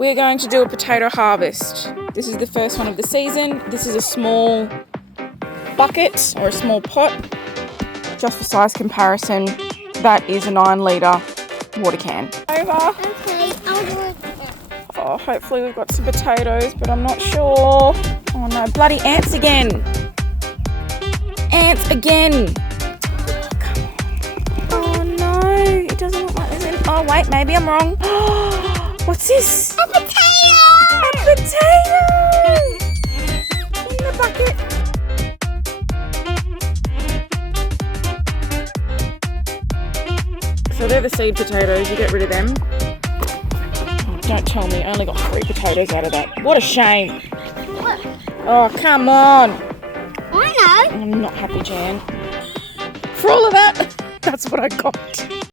We're going to do a potato harvest. This is the first one of the season. This is a small bucket or a small pot. Just for size comparison, that is a 9-litre water can. Over. Okay, I'll do it. Oh, hopefully we've got some potatoes, but I'm not sure. Oh no, bloody ants again. Ants again. Come on. Oh no, it doesn't look like there's any. Oh wait, maybe I'm wrong. What's this? A potato! A potato! In the bucket. So they're the seed potatoes, you get rid of them. Oh, don't tell me, I only got 3 potatoes out of that. What a shame. What? Oh, come on. I know. I'm not happy, Jan. For all of that, that's what I got.